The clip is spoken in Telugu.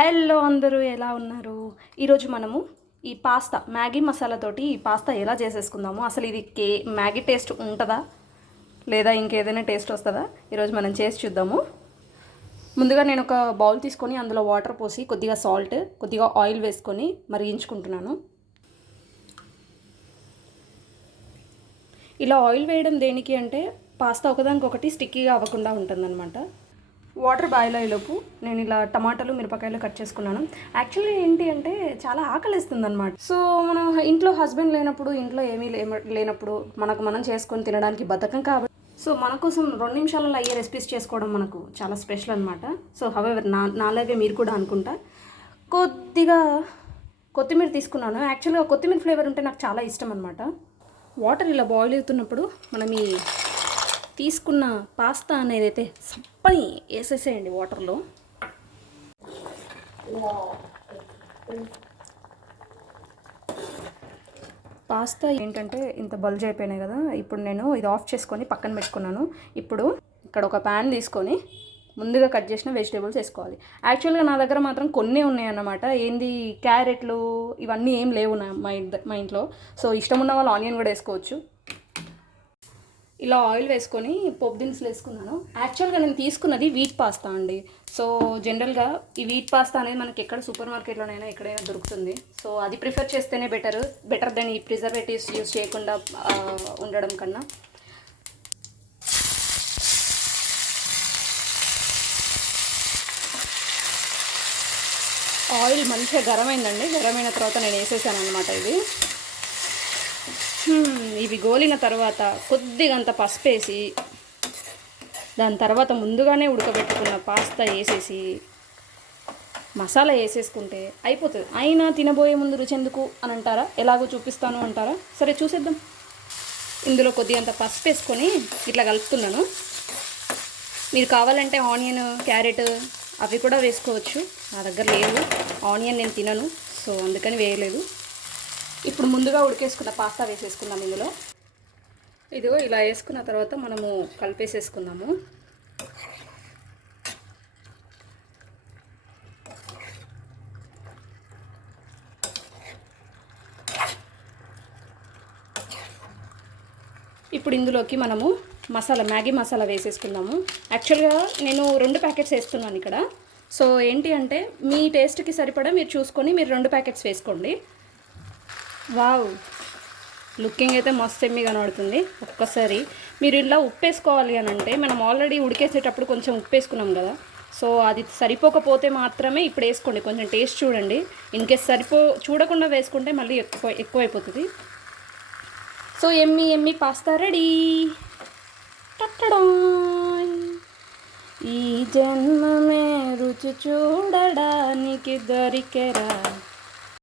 హలో అందరూ ఎలా ఉన్నారు? ఈరోజు మనము ఈ పాస్తా మ్యాగీ మసాలాతోటి ఈ పాస్తా ఎలా చేసేసుకుందాము. అసలు ఇది మ్యాగీ టేస్ట్ ఉంటుందా లేదా ఇంకేదైనా టేస్ట్ వస్తుందా? ఈరోజు మనం చేసి చూద్దాము. ముందుగా నేను ఒక బౌల్ తీసుకొని అందులో వాటర్ పోసి కొద్దిగా సాల్ట్ కొద్దిగా ఆయిల్ వేసుకొని మరిగించుకుంటున్నాను. ఇలా ఆయిల్ వేయడం దేనికి అంటే పాస్తా ఒకదానికొకటి స్టిక్కీగా అవ్వకుండా ఉంటుందన్నమాట. వాటర్ బాయిల్ అయ్యేలోపు నేను ఇలా టమాటాలు మిరపకాయలు కట్ చేసుకున్నాను. యాక్చువల్లీ ఏంటి అంటే చాలా ఆకలిస్తుంది అనమాట. సో మనం ఇంట్లో హస్బెండ్ లేనప్పుడు, ఇంట్లో ఏమీ లేనప్పుడు మనం చేసుకొని తినడానికి బద్ధకం కాబట్టి సో మన కోసం 2 నిమిషాలలో అయ్యే రెసిపీస్ చేసుకోవడం మనకు చాలా స్పెషల్ అనమాట. సో హవెవర్ నాలాగే మీరు కూడా అనుకుంటా. కొద్దిగా కొత్తిమీర తీసుకున్నాను. యాక్చువల్గా కొత్తిమీర ఫ్లేవర్ ఉంటే నాకు చాలా ఇష్టం అనమాట. వాటర్ ఇలా బాయిల్ అవుతున్నప్పుడు మనం ఈ తీసుకున్న పాస్తా అనేది అయితే సప్పని వేసేసేయండి వాటర్లో. పాస్తా ఏంటంటే ఇంత బల్జ్ అయిపోయినాయి కదా, ఇప్పుడు నేను ఇది ఆఫ్ చేసుకొని పక్కన పెట్టుకున్నాను. ఇప్పుడు ఇక్కడ ఒక ప్యాన్ తీసుకొని ముందుగా కట్ చేసిన వెజిటేబుల్స్ వేసుకోవాలి. యాక్చువల్గా నా దగ్గర మాత్రం కొన్ని ఉన్నాయన్నమాట. ఏంది క్యారెట్లు ఇవన్నీ ఏం లేవు మా ఇంట్లో. సో ఇష్టం ఉన్న వాళ్ళు ఆనియన్ కూడా వేసుకోవచ్చు. ఇలా ఆయిల్ వేసుకొని పోపు దినుసులు వేసుకున్నాను. యాక్చువల్గా నేను తీసుకున్నది వీట్ పాస్తా అండి. సో జనరల్గా ఈ వీట్ పాస్తా అనేది మనకి ఎక్కడ సూపర్ మార్కెట్లోనైనా ఎక్కడైనా దొరుకుతుంది. సో అది ప్రిఫర్ చేస్తేనే బెటర్ దెన్ ఈ ప్రిజర్వేటివ్స్ యూస్ చేయకుండా ఉండడం కన్నా. ఆయిల్ మంచిగా గరమైందండి. గరమైన తర్వాత నేను వేసేసాను అనమాట. ఇవి గోలిన తర్వాత కొద్దిగంత పసుపు వేసి దాని తర్వాత ముందుగానే ఉడకబెట్టుకున్న పాస్తా వేసేసి మసాలా వేసేసుకుంటే అయిపోతుంది. అయినా తినబోయే ముందు రుచి ఎందుకు అని అంటారా? ఎలాగో చూపిస్తాను అంటారా? సరే చూసేద్దాం. ఇందులో కొద్దిగంత పసుపు వేసుకొని ఇట్లా కలుపుతున్నాను. మీరు కావాలంటే ఆనియన్, క్యారెట్ అవి కూడా వేసుకోవచ్చు. నా దగ్గర లేవు. ఆనియన్ నేను తినను, సో అందుకని వేయలేదు. ఇప్పుడు ముందుగా ఉడికేసుకున్న పాస్తా వేసేసుకుందాం ఇందులో. ఇదిగో ఇలా వేసుకున్న తర్వాత మనము కలిపేసేసుకుందాము. ఇప్పుడు ఇందులోకి మనము మ్యాగీ మసాలా వేసేసుకుందాము. యాక్చువల్గా నేను 2 ప్యాకెట్స్ వేస్తున్నాను ఇక్కడ. సో ఏంటి అంటే మీ టేస్ట్కి సరిపడా మీరు చూసుకొని మీరు 2 ప్యాకెట్స్ వేసుకోండి. వావ్, లుకింగ్ అయితే మస్తు ఎమ్మిగా కనబడుతుంది. ఒక్కసారి మీరు ఇలా ఉప్పు వేసుకోవాలి అని అంటే మనం ఆల్రెడీ ఉడికేసేటప్పుడు కొంచెం ఉప్పు వేసుకున్నాం కదా. సో అది సరిపోకపోతే మాత్రమే ఇప్పుడు వేసుకోండి. కొంచెం టేస్ట్ చూడండి. ఇన్కేస్ చూడకుండా వేసుకుంటే మళ్ళీ ఎక్కువ అయిపోతుంది. సో ఎమ్మి పాస్తా రెడీ. ఈ జన్మమే రుచి చూడడానికి దొరికెరా.